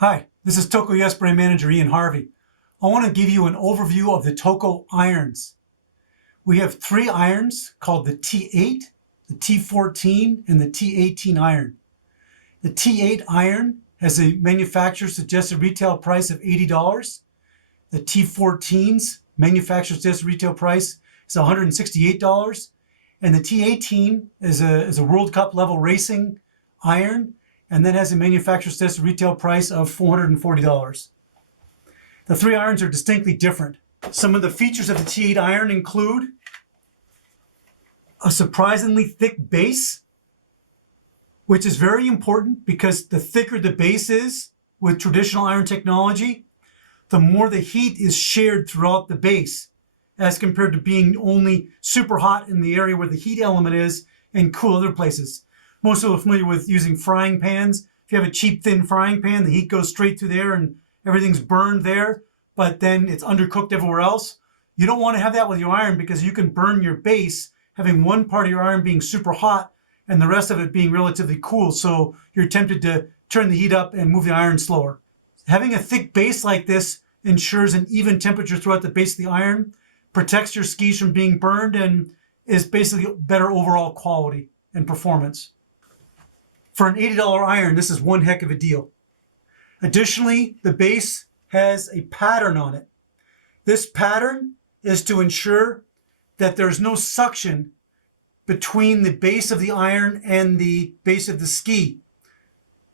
Hi, this is Toko Yes Brand Manager Ian Harvey. I want to give you an overview of the Toko irons. We have three irons called the T8, the T14, and the T18 iron. The T8 iron has a manufacturer's suggested retail price of $80. The T14's manufacturer's suggested retail price is $168. And the T18 is a World Cup level racing iron, and that has a manufacturer's suggested retail price of $440. The three irons are distinctly different. Some of the features of the T8 iron include a surprisingly thick base, which is very important because the thicker the base is with traditional iron technology, the more the heat is shared throughout the base as compared to being only super hot in the area where the heat element is and cool other places. Most people are familiar with using frying pans. If you have a cheap, thin frying pan, the heat goes straight through there and everything's burned there, but then it's undercooked everywhere else. You don't want to have that with your iron because you can burn your base, having one part of your iron being super hot and the rest of it being relatively cool. So you're tempted to turn the heat up and move the iron slower. Having a thick base like this ensures an even temperature throughout the base of the iron, protects your skis from being burned, and is basically better overall quality and performance. For an $80 iron, this is one heck of a deal. Additionally, the base has a pattern on it. This pattern is to ensure that there's no suction between the base of the iron and the base of the ski.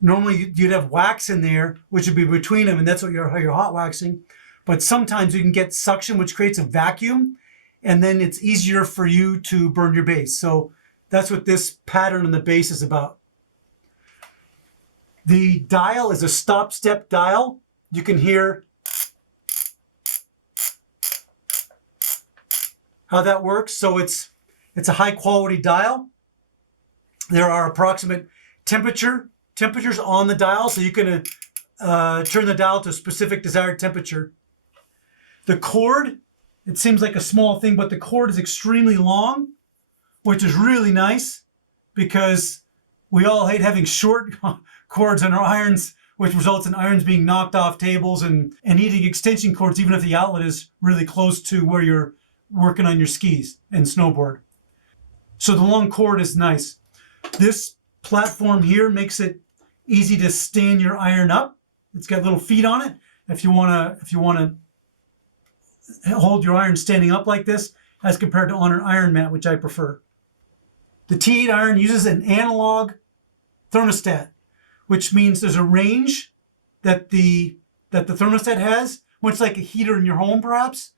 Normally, you'd have wax in there, which would be between them, and that's how you're hot waxing. But sometimes you can get suction, which creates a vacuum, and then it's easier for you to burn your base. So that's what this pattern on the base is about. The dial is a stop-step dial. You can hear how that works. So it's a high-quality dial. There are approximate temperatures on the dial, so you can turn the dial to a specific desired temperature. The cord, it seems like a small thing, but the cord is extremely long, which is really nice because we all hate having short cords on our irons, which results in irons being knocked off tables and needing extension cords, even if the outlet is really close to where you're working on your skis and snowboard. So the long cord is nice. This platform here makes it easy to stand your iron up. It's got little feet on it. If you want to hold your iron standing up like this, as compared to on an iron mat, which I prefer. The T8 iron uses an analog thermostat, which means there's a range that the thermostat has, much like a heater in your home perhaps.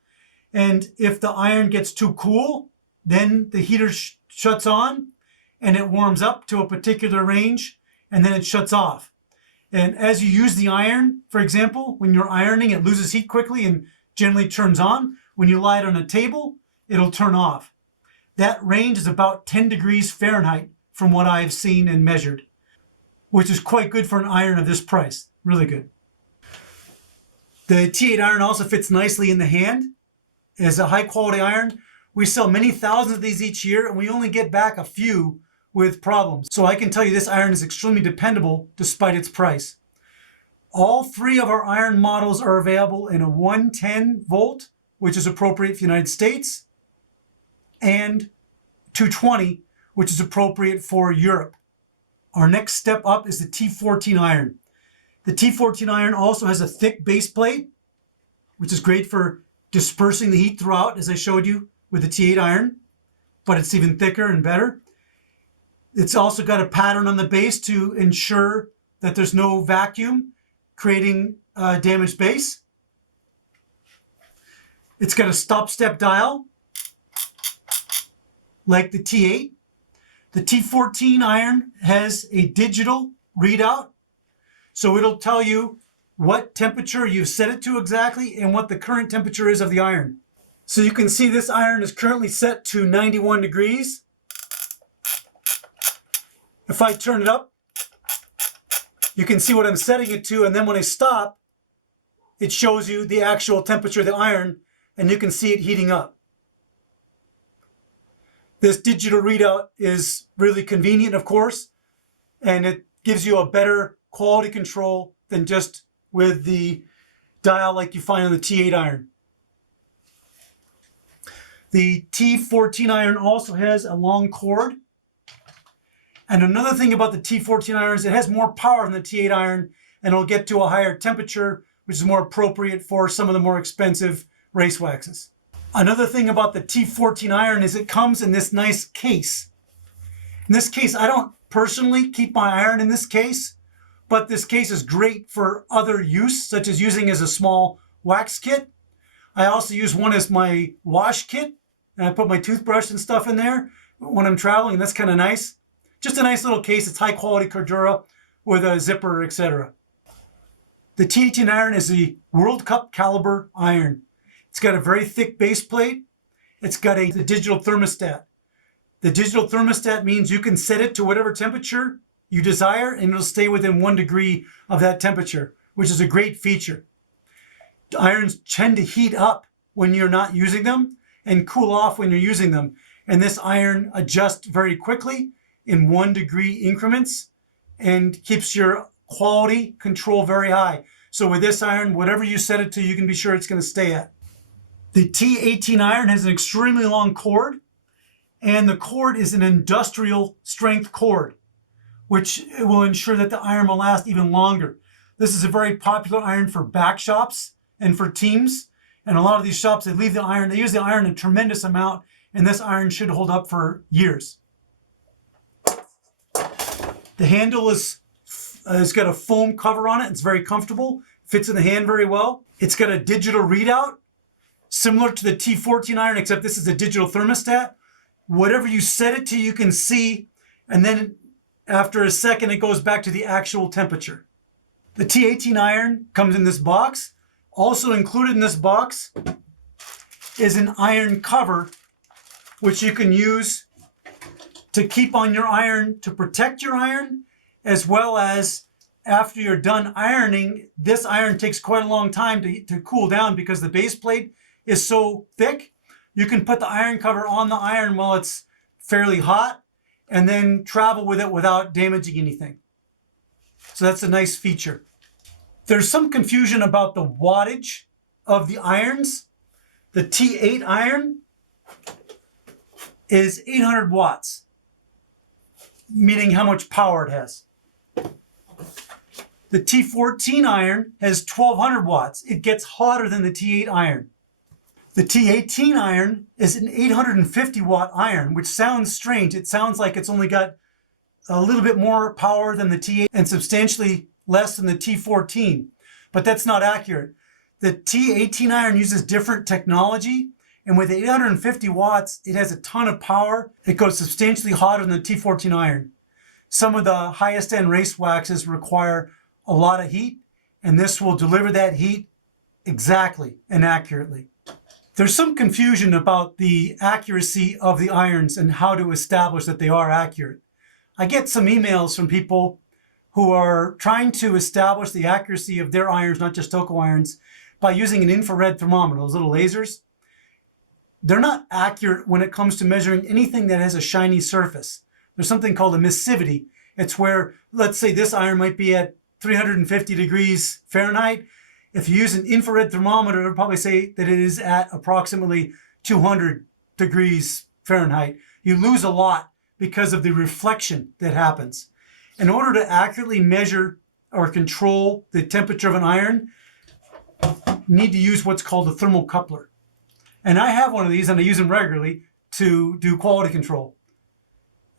And if the iron gets too cool, then the heater shuts on and it warms up to a particular range, and then it shuts off. And as you use the iron, for example, when you're ironing, it loses heat quickly and generally turns on. When you lie it on a table, it'll turn off. That range is about 10 degrees Fahrenheit from what I've seen and measured, which is quite good for an iron of this price. Really good. The T8 iron also fits nicely in the hand. It is a high quality iron. We sell many thousands of these each year, and we only get back a few with problems. So I can tell you this iron is extremely dependable despite its price. All three of our iron models are available in a 110 volt, which is appropriate for the United States, and 220, which is appropriate for Europe. Our next step up is the T14 iron. The T14 iron also has a thick base plate, which is great for dispersing the heat throughout, as I showed you with the T8 iron, but it's even thicker and better. It's also got a pattern on the base to ensure that there's no vacuum creating a damaged base. It's got a stop-step dial like the T8. The T14 iron has a digital readout, so it'll tell you what temperature you've set it to exactly and what the current temperature is of the iron. So you can see this iron is currently set to 91 degrees. If I turn it up, you can see what I'm setting it to, and then when I stop, it shows you the actual temperature of the iron, and you can see it heating up. This digital readout is really convenient, of course, and it gives you a better quality control than just with the dial like you find on the T8 iron. The T14 iron also has a long cord. And another thing about the T14 iron is it has more power than the T8 iron, and it'll get to a higher temperature, which is more appropriate for some of the more expensive race waxes. Another thing about the T14 iron is it comes in this nice case. In this case, I don't personally keep my iron in this case, but this case is great for other use, such as using as a small wax kit. I also use one as my wash kit, and I put my toothbrush and stuff in there when I'm traveling, and that's kind of nice. Just a nice little case. It's high quality Cordura with a zipper, etc. The T18 iron is the World Cup caliber iron. It's got a very thick base plate. It's got a digital thermostat. The digital thermostat means you can set it to whatever temperature you desire, and it'll stay within 1 degree of that temperature, which is a great feature. Irons tend to heat up when you're not using them and cool off when you're using them. And this iron adjusts very quickly in 1 degree increments and keeps your quality control very high. So with this iron, whatever you set it to, you can be sure it's going to stay at. The T18 iron has an extremely long cord, and the cord is an industrial strength cord, which will ensure that the iron will last even longer. This is a very popular iron for back shops and for teams. And a lot of these shops, they use the iron a tremendous amount, and this iron should hold up for years. The handle has got a foam cover on it. It's very comfortable, fits in the hand very well. It's got a digital readout, similar to the T14 iron, except this is a digital thermostat. Whatever you set it to, you can see, and then after a second, it goes back to the actual temperature. The T18 iron comes in this box. Also included in this box is an iron cover, which you can use to keep on your iron to protect your iron, as well as after you're done ironing. This iron takes quite a long time to cool down because the base plate is so thick. You can put the iron cover on the iron while it's fairly hot and then travel with it without damaging anything. So that's a nice feature. There's some confusion about the wattage of the irons. The T8 iron is 800 watts, meaning how much power it has. The T14 iron has 1200 watts. It gets hotter than the T8 iron. The T18 iron is an 850 watt iron, which sounds strange. It sounds like it's only got a little bit more power than the T8 and substantially less than the T14, but that's not accurate. The T18 iron uses different technology, and with 850 watts, it has a ton of power. It goes substantially hotter than the T14 iron. Some of the highest end race waxes require a lot of heat, and this will deliver that heat exactly and accurately. There's some confusion about the accuracy of the irons and how to establish that they are accurate. I get some emails from people who are trying to establish the accuracy of their irons, not just Toko irons, by using an infrared thermometer, those little lasers. They're not accurate when it comes to measuring anything that has a shiny surface. There's something called emissivity. It's where, let's say this iron might be at 350 degrees Fahrenheit. If you use an infrared thermometer, it'll probably say that it is at approximately 200 degrees Fahrenheit. You lose a lot because of the reflection that happens. In order to accurately measure or control the temperature of an iron, you need to use what's called a thermocoupler. And I have one of these, and I use them regularly to do quality control.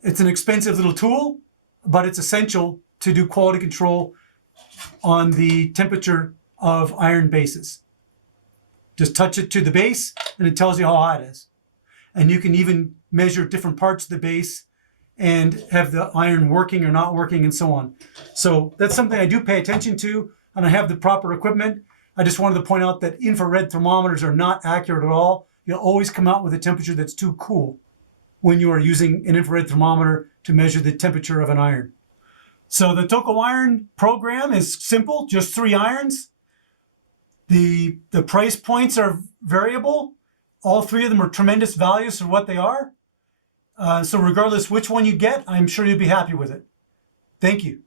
It's an expensive little tool, but it's essential to do quality control on the temperature of iron bases. Just touch it to the base and it tells you how hot it is. And you can even measure different parts of the base and have the iron working or not working and so on. So that's something I do pay attention to, and I have the proper equipment. I just wanted to point out that infrared thermometers are not accurate at all. You'll always come out with a temperature that's too cool when you are using an infrared thermometer to measure the temperature of an iron. So the Toko iron program is simple, just 3 irons. The price points are variable. All 3 of them are tremendous values for what they are. So regardless which one you get, I'm sure you'll be happy with it. Thank you.